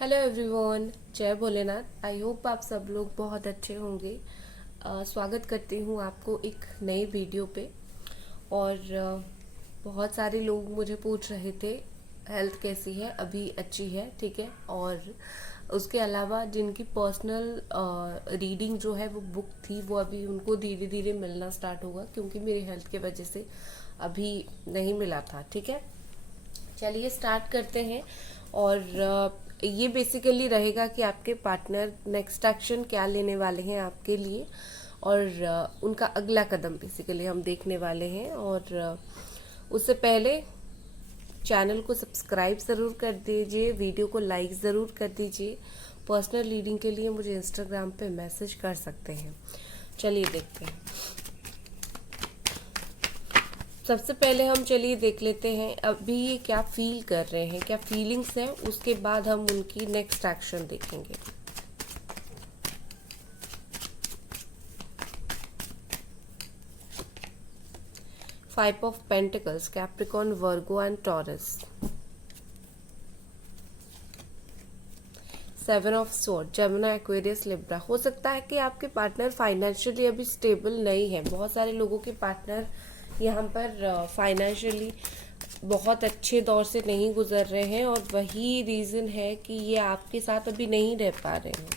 Hello everyone, जय Bholenath. I hope आप सब लोग बहुत अच्छे होंगे। स्वागत करती हूँ आपको एक नई वीडियो पे। और बहुत सारे लोग मुझे पूछ रहे थे हेल्थ कैसी है, अभी अच्छी है, ठीक है। और उसके अलावा जिनकी पर्सनल रीडिंग जो है वो बुक थी, वो अभी उनको धीरे धीरे मिलना स्टार्ट होगा, क्योंकि मेरी हेल्थ की वजह से अभी नहीं मिला था, ठीक है। चलिए स्टार्ट करते हैं। और ये बेसिकली रहेगा कि आपके पार्टनर नेक्स्ट एक्शन क्या लेने वाले हैं आपके लिए, और उनका अगला कदम बेसिकली हम देखने वाले हैं। और उससे पहले चैनल को सब्सक्राइब ज़रूर कर दीजिए, वीडियो को लाइक ज़रूर कर दीजिए। पर्सनल रीडिंग के लिए मुझे इंस्टाग्राम पे मैसेज कर सकते हैं। चलिए देखते हैं। सबसे पहले हम चलिए देख लेते हैं अभी ये क्या फील कर रहे हैं, क्या फीलिंग्स हैं। उसके बाद हम उनकी नेक्स्ट एक्शन देखेंगे। Five of pentacles, Capricorn, Virgo and taurus. Seven of sword, Gemini, Aquarius, Libra. हो सकता है कि आपके पार्टनर फाइनेंशियली अभी स्टेबल नहीं है। बहुत सारे लोगों के पार्टनर यहाँ पर फाइनेंशियली बहुत अच्छे दौर से नहीं गुजर रहे हैं, और वही रीज़न है कि ये आपके साथ अभी नहीं रह पा रहे हैं,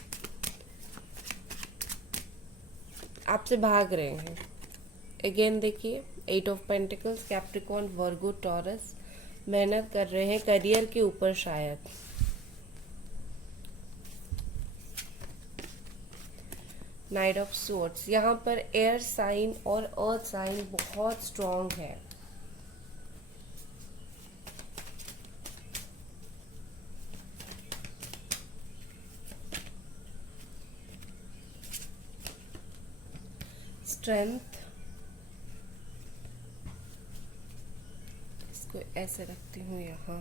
आपसे भाग रहे हैं। अगेन देखिए, eight of pentacles, Capricorn, Virgo, Taurus. मेहनत कर रहे हैं करियर के ऊपर शायद। नाइट ऑफ स्वॉर्ड्स, यहाँ पर एयर साइन और अर्थ साइन बहुत स्ट्रांग है। स्ट्रेंथ, इसको ऐसे रखती हूँ यहाँ।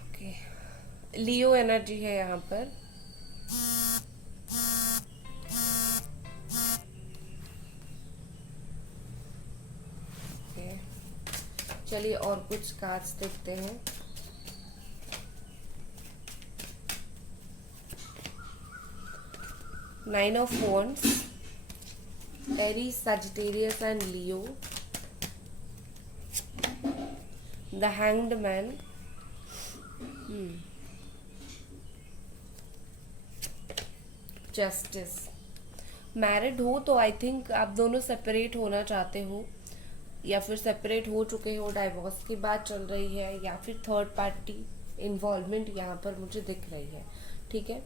ओके, लियो एनर्जी है यहाँ पर। ओके, चलिए और कुछ कार्ड्स देखते हैं। Nine of wands, Aries, Sagittarius and Leo. The hanged man, justice. Married हो तो आई थिंक आप दोनों सेपरेट होना चाहते हो, या फिर सेपरेट हो चुके हो, डाइवोर्स की बात चल रही है, या फिर थर्ड पार्टी इन्वॉल्वमेंट यहाँ पर मुझे दिख रही है, ठीक है।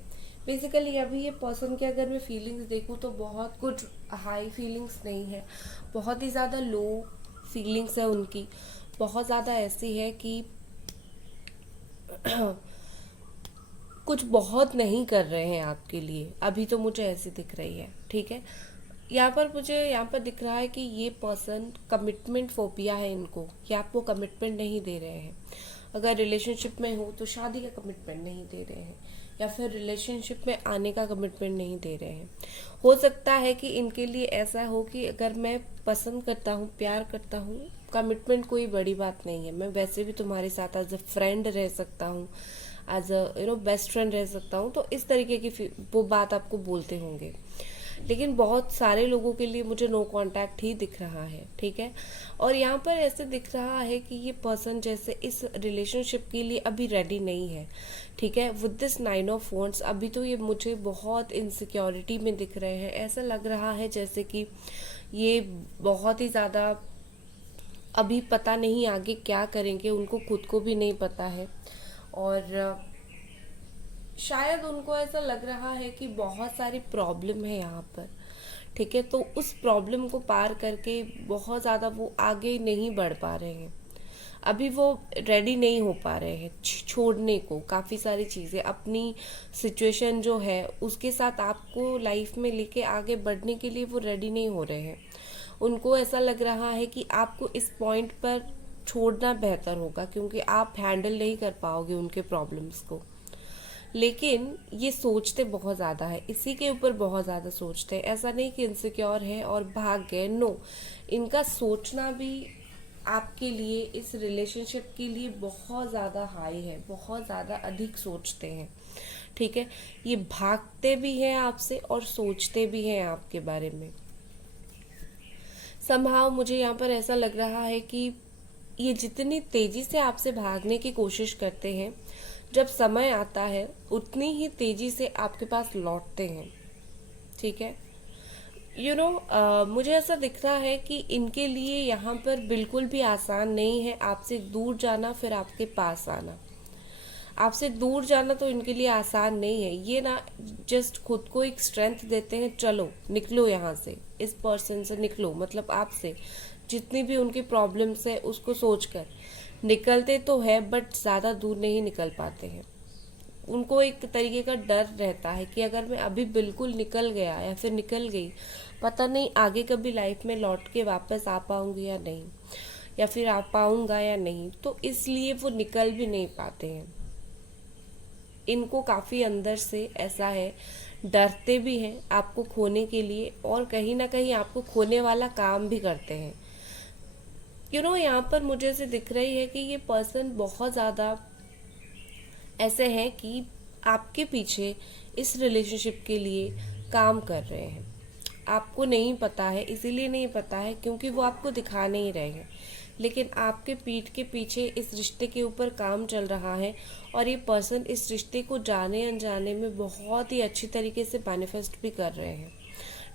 बेसिकली अभी ये पर्सन के अगर मैं फीलिंग्स देखूँ तो बहुत कुछ हाई फीलिंग्स नहीं है, बहुत ही ज़्यादा लो फीलिंग्स है उनकी। बहुत ज़्यादा ऐसी है कि कुछ बहुत नहीं कर रहे हैं आपके लिए, अभी तो मुझे ऐसी दिख रही है, ठीक है। यहाँ पर मुझे यहाँ पर दिख रहा है कि ये पर्सन कमिटमेंट फोबिया है इनको, कि आपको कमिटमेंट नहीं दे रहे हैं। अगर रिलेशनशिप में हो तो शादी का कमिटमेंट नहीं दे रहे हैं, या फिर रिलेशनशिप में आने का कमिटमेंट नहीं दे रहे हैं। हो सकता है कि इनके लिए ऐसा हो कि अगर मैं पसंद करता हूँ, प्यार करता हूँ, कमिटमेंट कोई बड़ी बात नहीं है, मैं वैसे भी तुम्हारे साथ एज अ फ्रेंड रह सकता हूँ, एज अ बेस्ट फ्रेंड रह सकता हूँ, तो इस तरीके की वो बात आपको बोलते होंगे। लेकिन बहुत सारे लोगों के लिए मुझे नो कांटेक्ट ही दिख रहा है, ठीक है। और यहाँ पर ऐसे दिख रहा है कि ये पर्सन जैसे इस रिलेशनशिप के लिए अभी रेडी नहीं है, ठीक है। With this nine of wands अभी तो ये मुझे बहुत इनसिक्योरिटी में दिख रहे हैं। ऐसा लग रहा है जैसे कि ये बहुत ही ज़्यादा अभी पता नहीं आगे क्या करेंगे, उनको खुद को भी नहीं पता है। और शायद उनको ऐसा लग रहा है कि बहुत सारी प्रॉब्लम है यहाँ पर, ठीक है। तो उस प्रॉब्लम को पार करके बहुत ज़्यादा वो आगे नहीं बढ़ पा रहे हैं, अभी वो रेडी नहीं हो पा रहे हैं छोड़ने को। काफ़ी सारी चीज़ें अपनी सिचुएशन जो है उसके साथ आपको लाइफ में लेके आगे बढ़ने के लिए वो रेडी नहीं हो रहे हैं। उनको ऐसा लग रहा है कि आपको इस पॉइंट पर छोड़ना बेहतर होगा, क्योंकि आप हैंडल नहीं कर पाओगे उनके प्रॉब्लम्स को। लेकिन ये सोचते बहुत ज़्यादा है, इसी के ऊपर बहुत ज़्यादा सोचते हैं। ऐसा नहीं कि इनसिक्योर है और भाग गए, नो, इनका सोचना भी आपके लिए, इस रिलेशनशिप के लिए बहुत ज़्यादा हाई है, बहुत ज़्यादा अधिक सोचते हैं, ठीक है। ये भागते भी हैं आपसे और सोचते भी हैं आपके बारे में। समहाउ मुझे यहाँ पर ऐसा लग रहा है कि ये जितनी तेजी से आपसे भागने की कोशिश करते हैं, जब समय आता है उतनी ही तेजी से आपके पास लौटते हैं, ठीक है। मुझे ऐसा दिख रहा है कि इनके लिए यहाँ पर बिल्कुल भी आसान नहीं है आपसे दूर जाना फिर आपके पास आना। आपसे दूर जाना तो इनके लिए आसान नहीं है। ये ना जस्ट खुद को एक स्ट्रेंथ देते हैं, चलो निकलो यहाँ से, इस पर्सन से निकलो, मतलब आपसे जितनी भी उनकी प्रॉब्लम्स है उसको सोचकर निकलते तो है, बट ज़्यादा दूर नहीं निकल पाते हैं। उनको एक तरीके का डर रहता है कि अगर मैं अभी बिल्कुल निकल गया या फिर निकल गई, पता नहीं आगे कभी लाइफ में लौट के वापस आ पाऊंगी या नहीं, या फिर आ पाऊंगा या नहीं, तो इसलिए वो निकल भी नहीं पाते हैं। इनको काफ़ी अंदर से ऐसा है, डरते भी हैं आपको खोने के लिए और कहीं ना कहीं आपको खोने वाला काम भी करते हैं। यहाँ पर मुझे ऐसे दिख रही है कि ये पर्सन बहुत ज़्यादा ऐसे हैं कि आपके पीछे इस रिलेशनशिप के लिए काम कर रहे हैं। आपको नहीं पता है, इसीलिए नहीं पता है क्योंकि वो आपको दिखा नहीं रहे हैं, लेकिन आपके पीठ के पीछे इस रिश्ते के ऊपर काम चल रहा है और ये पर्सन इस रिश्ते को जाने अनजाने में बहुत ही अच्छी तरीके से मैनिफेस्ट भी कर रहे हैं,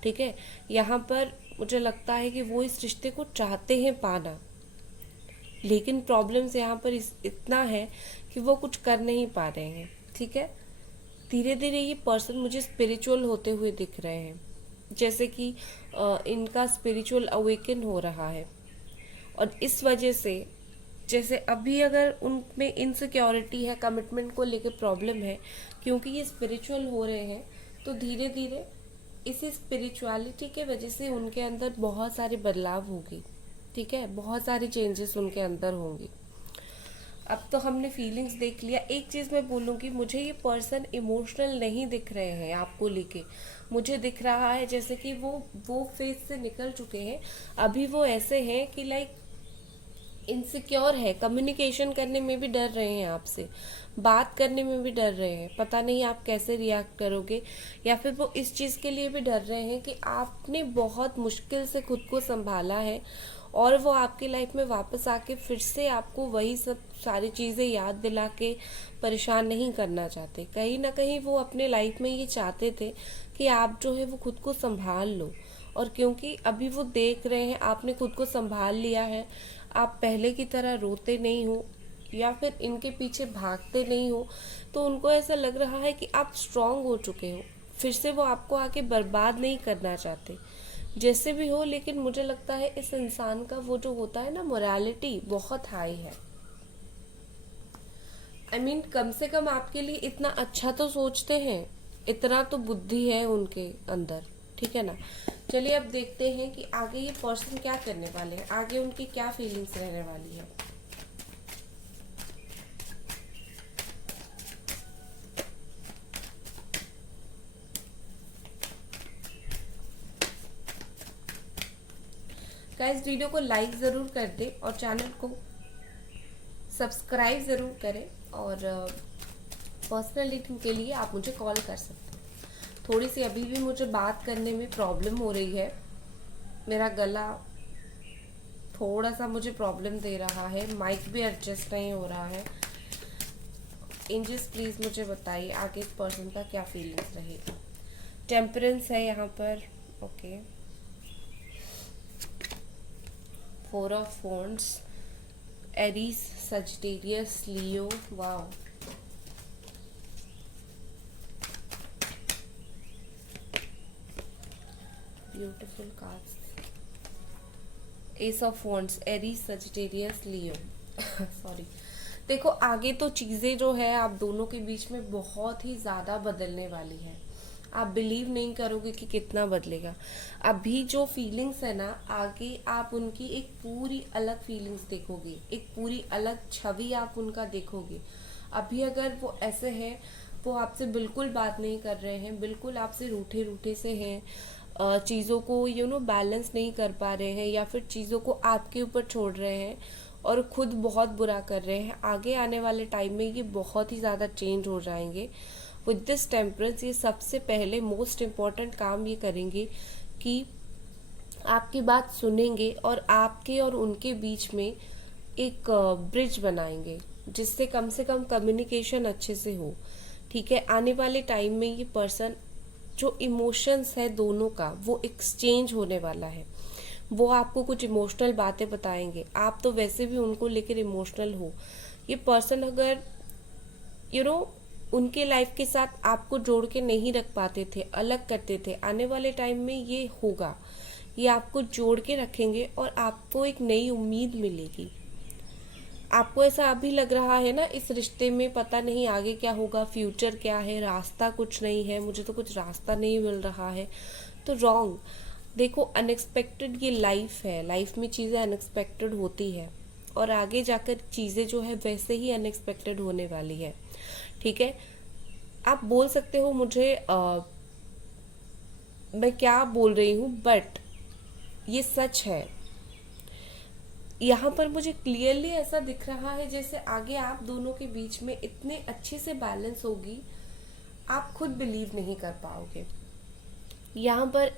ठीक है। यहाँ पर मुझे लगता है कि वो इस रिश्ते को चाहते हैं पाना, लेकिन प्रॉब्लम्स यहाँ पर इतना है कि वो कुछ कर नहीं पा रहे हैं, ठीक है। धीरे धीरे ये पर्सन मुझे स्पिरिचुअल होते हुए दिख रहे हैं, जैसे कि इनका स्पिरिचुअल अवेकन हो रहा है। और इस वजह से जैसे अभी अगर उनमें इनसिक्योरिटी है, कमिटमेंट को लेकर प्रॉब्लम है, क्योंकि ये स्पिरिचुअल हो रहे हैं, तो धीरे धीरे इसी स्पिरिचुअलिटी के वजह से उनके अंदर बहुत सारे बदलाव होगी, ठीक है। बहुत सारे चेंजेस उनके अंदर होंगे। अब तो हमने फीलिंग्स देख लिया। एक चीज़ मैं बोलूँगी, मुझे ये पर्सन इमोशनल नहीं दिख रहे हैं आपको लेके। मुझे दिख रहा है जैसे कि वो फेज से निकल चुके हैं। अभी वो ऐसे हैं कि लाइक इनसिक्योर है, कम्युनिकेशन करने में भी डर रहे हैं आपसे, बात करने में भी डर रहे हैं, पता नहीं आप कैसे रिएक्ट करोगे, या फिर वो इस चीज़ के लिए भी डर रहे हैं कि आपने बहुत मुश्किल से खुद को संभाला है और वो आपकी लाइफ में वापस आके फिर से आपको वही सब सारी चीज़ें याद दिला के परेशान नहीं करना चाहते। कहीं ना कहीं वो अपने लाइफ में ये चाहते थे कि आप जो है वो खुद को संभाल लो, और क्योंकि अभी वो देख रहे हैं आपने खुद को संभाल लिया है, आप पहले की तरह रोते नहीं हो या फिर इनके पीछे भागते नहीं हो, तो उनको ऐसा लग रहा है कि आप स्ट्रांग हो चुके हो, फिर से वो आपको आके बर्बाद नहीं करना चाहते। जैसे भी हो, लेकिन मुझे लगता है इस इंसान का वो जो होता है ना, मोरालिटी बहुत हाई है। आई मीन कम से कम आपके लिए इतना अच्छा तो सोचते हैं, इतना तो बुद्धि है उनके अंदर, ठीक है ना। चलिए अब देखते हैं कि आगे ये पर्सन क्या करने वाले हैं, आगे उनकी क्या फीलिंग्स रहने वाली है। गाइस वीडियो को लाइक ज़रूर कर दें और चैनल को सब्सक्राइब ज़रूर करें, और पर्सनल रीडिंग के लिए आप मुझे कॉल कर सकते हैं। थोड़ी सी अभी भी मुझे बात करने में प्रॉब्लम हो रही है, मेरा गला थोड़ा सा मुझे प्रॉब्लम दे रहा है, माइक भी एडजस्ट नहीं हो रहा है। एंजल्स प्लीज़ मुझे बताइए आगे इस पर्सन का क्या फीलिंग्स रहेगा। टेम्परेंस है यहाँ पर, okay. Four of wands, Aries, Sagittarius, Leo, wow. Beautiful cards, S of wands, Aries, Sagittarius, Leo. Sorry. देखो आगे तो चीज़ें जो है आप दोनों के बीच में बहुत ही ज़्यादा बदलने वाली है। आप बिलीव नहीं करोगे कि कितना बदलेगा। अभी जो फीलिंग्स है ना, आगे आप उनकी एक पूरी अलग फीलिंग्स देखोगे, एक पूरी अलग छवि आप उनका देखोगे। अभी अगर वो ऐसे हैं, वो आपसे बिल्कुल बात नहीं कर रहे हैं, बिल्कुल आपसे रूठे रूठे से हैं, चीज़ों को बैलेंस नहीं कर पा रहे हैं, या फिर चीज़ों को आपके ऊपर छोड़ रहे हैं और खुद बहुत बुरा कर रहे हैं, आगे आने वाले टाइम में ये बहुत ही ज़्यादा चेंज हो जाएंगे। विद दिस टेम्परेंस ये सबसे पहले मोस्ट इम्पॉर्टेंट काम ये करेंगे कि आपकी बात सुनेंगे और आपके और उनके बीच में एक ब्रिज बनाएंगे, जिससे कम से कम कम्युनिकेशन अच्छे से हो। ठीक है, आने वाले टाइम में ये पर्सन जो इमोशंस है दोनों का वो एक्सचेंज होने वाला है। वो आपको कुछ इमोशनल बातें बताएंगे, आप तो वैसे भी उनको लेकर इमोशनल हो। ये पर्सन अगर यू नो उनके लाइफ के साथ आपको जोड़ के नहीं रख पाते थे, अलग करते थे, आने वाले टाइम में ये होगा, ये आपको जोड़ के रखेंगे और आपको एक नई उम्मीद मिलेगी। आपको ऐसा अभी लग रहा है ना इस रिश्ते में पता नहीं आगे क्या होगा, फ्यूचर क्या है, रास्ता कुछ नहीं है, मुझे तो कुछ रास्ता नहीं मिल रहा है, तो रॉन्ग। देखो, अनएक्सपेक्टेड ये लाइफ है, लाइफ में चीज़ें अनएक्सपेक्टेड होती है और आगे जाकर चीज़ें जो है वैसे ही अनएक्सपेक्टेड होने वाली है। ठीक है, आप बोल सकते हो मुझे मैं क्या बोल रही हूँ, बट ये सच है। यहाँ पर मुझे क्लियरली ऐसा दिख रहा है जैसे आगे आप दोनों के बीच में इतने अच्छे से बैलेंस होगी, आप खुद बिलीव नहीं कर पाओगे। यहाँ पर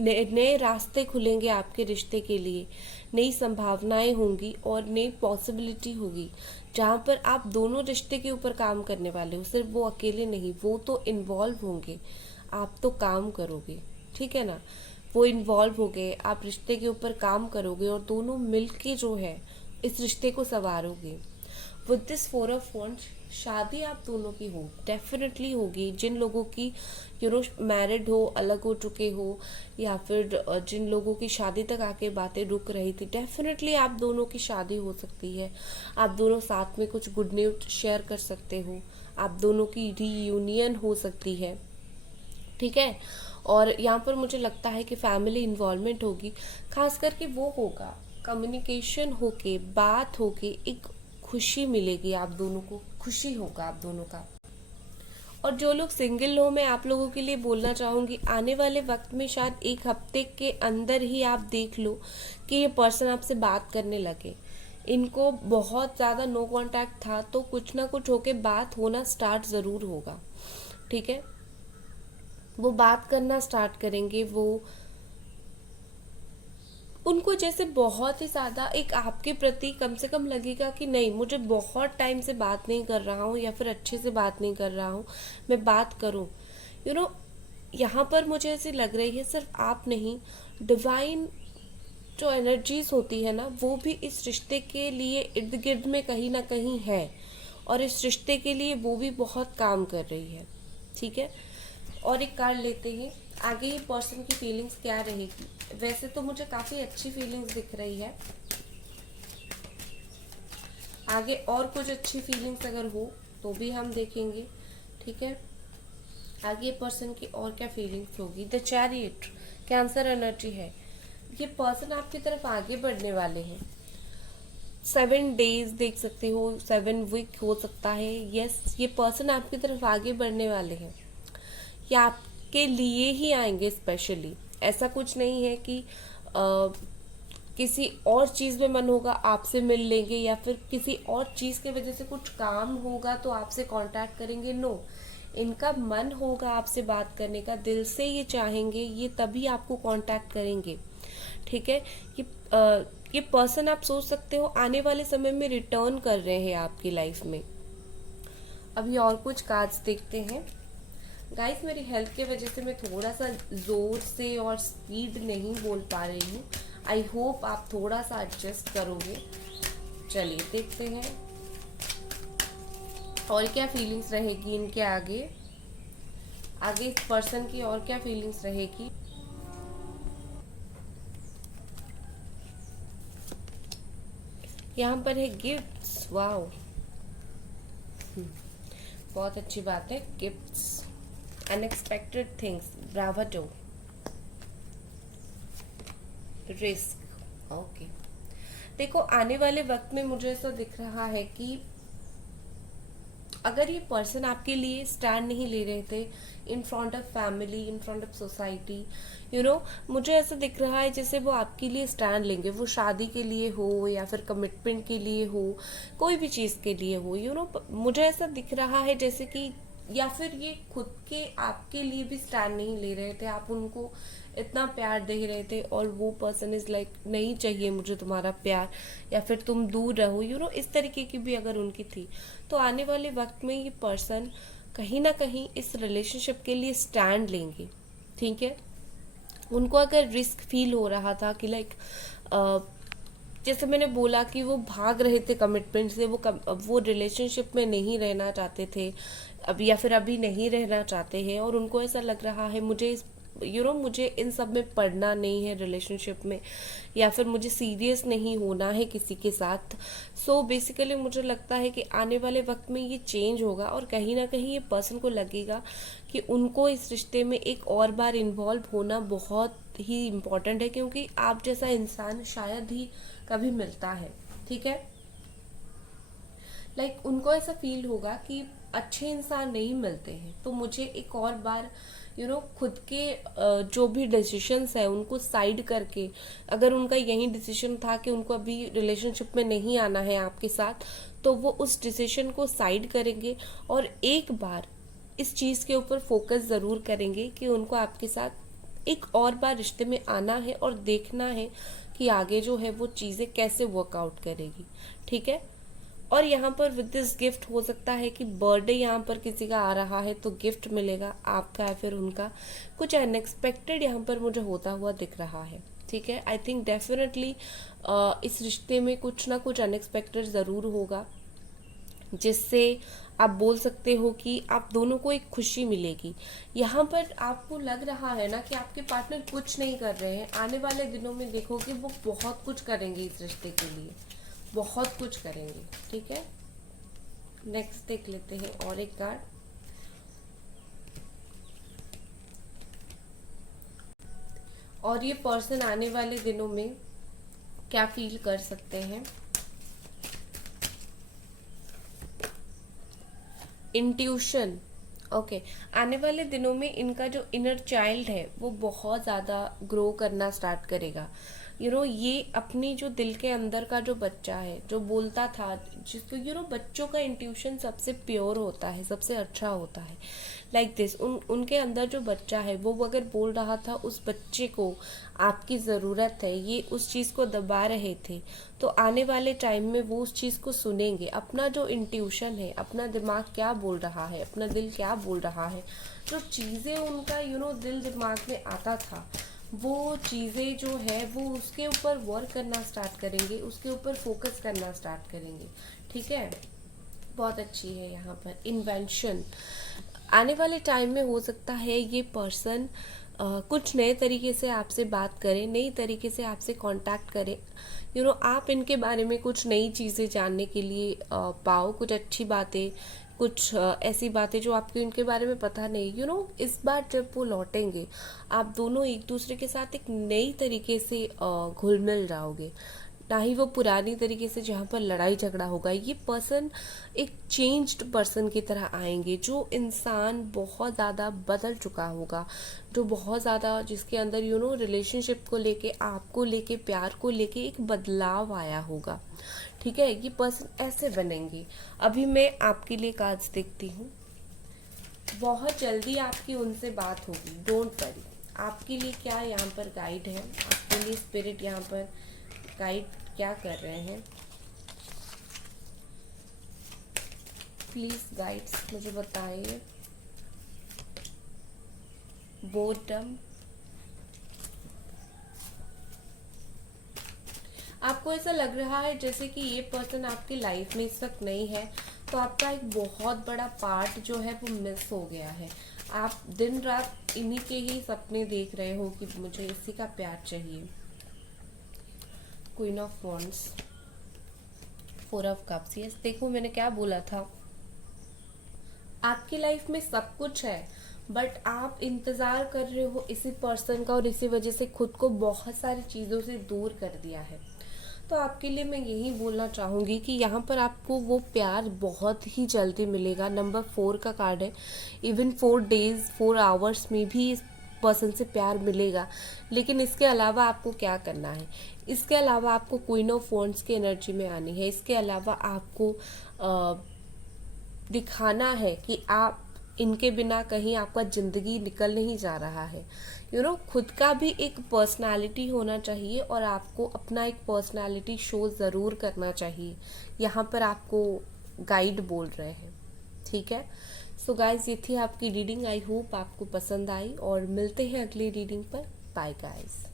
नए रास्ते खुलेंगे आपके रिश्ते के लिए, नई संभावनाएं होंगी और नई पॉसिबिलिटी होगी, जहाँ पर आप दोनों रिश्ते के ऊपर काम करने वाले हो। सिर्फ वो अकेले नहीं, वो तो इन्वॉल्व होंगे, आप तो काम करोगे। ठीक है ना, वो इन्वॉल्व हो गए, आप रिश्ते के ऊपर काम करोगे और दोनों मिलके जो है इस रिश्ते को संवारोगे। विद दिस 4 ऑफ वॉन्ड्स, शादी आप दोनों की हो, डेफिनेटली होगी। जिन लोगों की मैरिड हो, अलग हो चुके हो, या फिर जिन लोगों की शादी तक आके बातें रुक रही थी, डेफिनेटली आप दोनों की शादी हो सकती है। आप दोनों साथ में कुछ गुड न्यूज शेयर कर सकते हो, आप दोनों की रीयूनियन हो सकती है। ठीक है, और यहाँ पर मुझे लगता है कि फैमिली इन्वॉल्वमेंट होगी, खास करके वो होगा, कम्युनिकेशन होके, बात होके, एक खुशी मिलेगी आप दोनों को, खुशी होगा आप दोनों का। और जो लोग सिंगल हो, मैं आप लोगों के लिए बोलना चाहूँगी, आने वाले वक्त में शायद 1 हफ्ते के अंदर ही आप देख लो कि ये पर्सन आपसे बात करने लगे। इनको बहुत ज़्यादा नो कांटेक्ट था, तो कुछ ना कुछ होके बात होना स्टार्ट ज़रूर होगा। ठीक है, वो बात करना स्टार्ट करेंगे। वो उनको जैसे बहुत ही ज़्यादा एक आपके प्रति कम से कम लगेगा कि नहीं, मुझे बहुत टाइम से बात नहीं कर रहा हूँ या फिर अच्छे से बात नहीं कर रहा हूँ, मैं बात करूँ। यहाँ पर मुझे ऐसी लग रही है, सिर्फ आप नहीं, डिवाइन जो एनर्जीज होती है ना, वो भी इस रिश्ते के लिए इर्द गिर्द में कहीं ना कहीं है और इस रिश्ते के लिए वो भी बहुत काम कर रही है। ठीक है, और एक कार्ड लेते हैं, आगे ये पर्सन की फीलिंग्स क्या रहेगी। वैसे तो मुझे काफ़ी अच्छी फीलिंग्स दिख रही है, आगे और कुछ अच्छी फीलिंग्स अगर हो तो भी हम देखेंगे। ठीक है, आगे पर्सन की और क्या फीलिंग्स होगी। द चैरियट, कैंसर एनर्जी है, ये पर्सन आपकी तरफ आगे बढ़ने वाले हैं। 7 डेज देख सकते हो, 7 वीक हो सकता है। यस, ये पर्सन आपकी तरफ आगे बढ़ने वाले हैं, ये आपके लिए ही आएंगे स्पेशली। ऐसा कुछ नहीं है कि किसी और चीज़ में मन होगा आपसे मिल लेंगे, या फिर किसी और चीज़ की वजह से कुछ काम होगा तो आपसे कांटेक्ट करेंगे। नो, इनका मन होगा आपसे बात करने का, दिल से ये चाहेंगे, ये तभी आपको कांटेक्ट करेंगे। ठीक है, ये पर्सन आप सोच सकते हो आने वाले समय में रिटर्न कर रहे हैं आपकी लाइफ में। अभी और कुछ कार्ड्स देखते हैं। गाइस, मेरी हेल्थ की वजह से मैं थोड़ा सा जोर से और स्पीड नहीं बोल पा रही हूँ, आई होप आप थोड़ा सा एडजस्ट करोगे। चलिए देखते हैं और क्या फीलिंग्स रहेगी इनके आगे, आगे इस पर्सन की और क्या फीलिंग्स रहेगी। यहाँ पर है गिफ्ट्स, वाओ, बहुत अच्छी बात है। Gifts, unexpected things, bravado, risk. Okay, देखो आने वाले वक्त में मुझे ऐसा दिख रहा है कि अगर ये पर्सन आपके लिए स्टैंड नहीं ले रहे थे in front of family, in front of society, मुझे ऐसा दिख रहा है जैसे वो आपके लिए स्टैंड लेंगे, वो शादी के लिए हो या फिर कमिटमेंट के लिए हो, कोई भी चीज़ के लिए हो, मुझे ऐसा दिख रहा है जैसे कि, या फिर ये खुद के आपके लिए भी स्टैंड नहीं ले रहे थे, आप उनको इतना प्यार दे रहे थे और वो पर्सन इज लाइक नहीं चाहिए मुझे तुम्हारा प्यार, या फिर तुम दूर रहो, इस तरीके की भी अगर उनकी थी, तो आने वाले वक्त में ये पर्सन कहीं ना कहीं इस रिलेशनशिप के लिए स्टैंड लेंगे। ठीक है, उनको अगर रिस्क फील हो रहा था कि लाइक जैसे मैंने बोला कि वो भाग रहे थे कमिटमेंट से, वो रिलेशनशिप में नहीं रहना चाहते थे अभी, या फिर अभी नहीं रहना चाहते हैं, और उनको ऐसा लग रहा है मुझे मुझे इन सब में पढ़ना नहीं है रिलेशनशिप में, या फिर मुझे सीरियस नहीं होना है किसी के साथ। सो बेसिकली मुझे लगता है कि आने वाले वक्त में ये चेंज होगा, और कहीं ना कहीं ये पर्सन को लगेगा कि उनको इस रिश्ते में एक और बार इन्वॉल्व होना बहुत ही इम्पोर्टेंट है, क्योंकि आप जैसा इंसान शायद ही कभी मिलता है। ठीक है, लाइक उनको ऐसा फील होगा कि अच्छे इंसान नहीं मिलते हैं, तो मुझे एक और बार खुद के जो भी डिसीशंस है उनको साइड करके, अगर उनका यही डिसीजन था कि उनको अभी रिलेशनशिप में नहीं आना है आपके साथ, तो वो उस डिसीजन को साइड करेंगे और एक बार इस चीज़ के ऊपर फोकस ज़रूर करेंगे कि उनको आपके साथ एक और बार रिश्ते में आना है और देखना है कि आगे जो है वो चीज़ें कैसे वर्कआउट करेगी। ठीक है, और यहाँ पर विद दिस गिफ्ट हो सकता है कि बर्थडे यहाँ पर किसी का आ रहा है तो गिफ्ट मिलेगा आपका या फिर उनका, कुछ अनएक्सपेक्टेड यहाँ पर मुझे होता हुआ दिख रहा है। ठीक है, आई थिंक डेफिनेटली इस रिश्ते में कुछ ना कुछ अनएक्सपेक्टेड ज़रूर होगा, जिससे आप बोल सकते हो कि आप दोनों को एक खुशी मिलेगी। यहाँ पर आपको लग रहा है ना कि आपके पार्टनर कुछ नहीं कर रहे हैं, आने वाले दिनों में देखो कि वो बहुत कुछ करेंगे इस रिश्ते के लिए, बहुत कुछ करेंगे। ठीक है, नेक्स्ट देख लेते हैं और एक कार्ड। और ये पर्सन आने वाले दिनों में क्या फील कर सकते हैं। इंट्यूशन, ओके, आने वाले दिनों में इनका जो इनर चाइल्ड है वो बहुत ज़्यादा ग्रो करना स्टार्ट करेगा। ये अपनी जो दिल के अंदर का जो बच्चा है जो बोलता था, जिसको बच्चों का इंट्यूशन सबसे प्योर होता है, सबसे अच्छा होता है। लाइक दिस, उनके अंदर जो बच्चा है वो अगर बोल रहा था उस बच्चे को आपकी ज़रूरत है, ये उस चीज़ को दबा रहे थे, तो आने वाले टाइम में वो उस चीज़ को सुनेंगे। अपना जो इंट्यूशन है, अपना दिमाग क्या बोल रहा है, अपना दिल क्या बोल रहा है, जो चीज़ें उनका दिल दिमाग में आता था, वो चीज़ें जो है वो उसके ऊपर वर्क करना स्टार्ट करेंगे, उसके ऊपर फोकस करना स्टार्ट करेंगे। ठीक है, बहुत अच्छी है यहाँ पर इन्वेंशन। आने वाले टाइम में हो सकता है ये पर्सन कुछ नए तरीके से आपसे बात करें, नई तरीके से आपसे कांटेक्ट करें। आप इनके बारे में कुछ नई चीज़ें जानने के लिए पाओ, कुछ अच्छी बातें, कुछ ऐसी बातें जो आपको इनके बारे में पता नहीं। इस बार जब वो लौटेंगे आप दोनों एक दूसरे के साथ एक नई तरीके से घुल मिल जाओगे, ना ही वो पुरानी तरीके से जहाँ पर लड़ाई झगड़ा होगा। ये पर्सन एक चेंज्ड पर्सन की तरह आएंगे, जो इंसान बहुत ज़्यादा बदल चुका होगा, जो बहुत ज़्यादा जिसके अंदर रिलेशनशिप को लेके, आपको लेके, प्यार को लेके एक बदलाव आया होगा। ठीक है, ये पर्सन ऐसे बनेंगे। अभी मैं आपके लिए कार्ड्स देखती हूँ, बहुत जल्दी आपकी उनसे बात होगी, डोंट वरी। आपके लिए क्या यहाँ पर गाइड है, आपके लिए स्पिरिट यहाँ पर गाइड क्या कर रहे हैं, प्लीज गाइड्स मुझे बताइए। बोर्डम, आपको ऐसा लग रहा है जैसे कि ये पर्सन आपकी लाइफ में इस वक्त नहीं है, तो आपका एक बहुत बड़ा पार्ट जो है वो मिस हो गया है। आप दिन रात इन्हीं के ही सपने देख रहे हो कि मुझे इसी का प्यार चाहिए। Queen of wands, four of cups, yes, देखो मैंने क्या बोला था, आपकी लाइफ में सब कुछ है, बट आप इंतज़ार कर रहे हो इसी पर्सन का, और इसी वजह से खुद को बहुत सारी चीज़ों से दूर कर दिया है। तो तो आपके लिए मैं यही बोलना चाहूँगी कि यहाँ पर आपको वो प्यार बहुत ही जल्दी मिलेगा। नंबर 4 का कार्ड है, इवन 4 डेज 4 आवर्स में भी इस पर्सन से प्यार मिलेगा। लेकिन इसके अलावा आपको क्या करना है, इसके अलावा आपको क्वीन ऑफ वॉन्ड्स की एनर्जी में आनी है। इसके अलावा आपको दिखाना है कि आप इनके बिना कहीं आपका ज़िंदगी निकल नहीं जा रहा है। खुद का भी एक पर्सनालिटी होना चाहिए और आपको अपना एक पर्सनालिटी शो ज़रूर करना चाहिए। यहाँ पर आपको गाइड बोल रहे हैं, ठीक है। सो गाइज, ये थी आपकी रीडिंग। आई होप आपको पसंद आई और मिलते हैं अगली रीडिंग पर। Bye guys.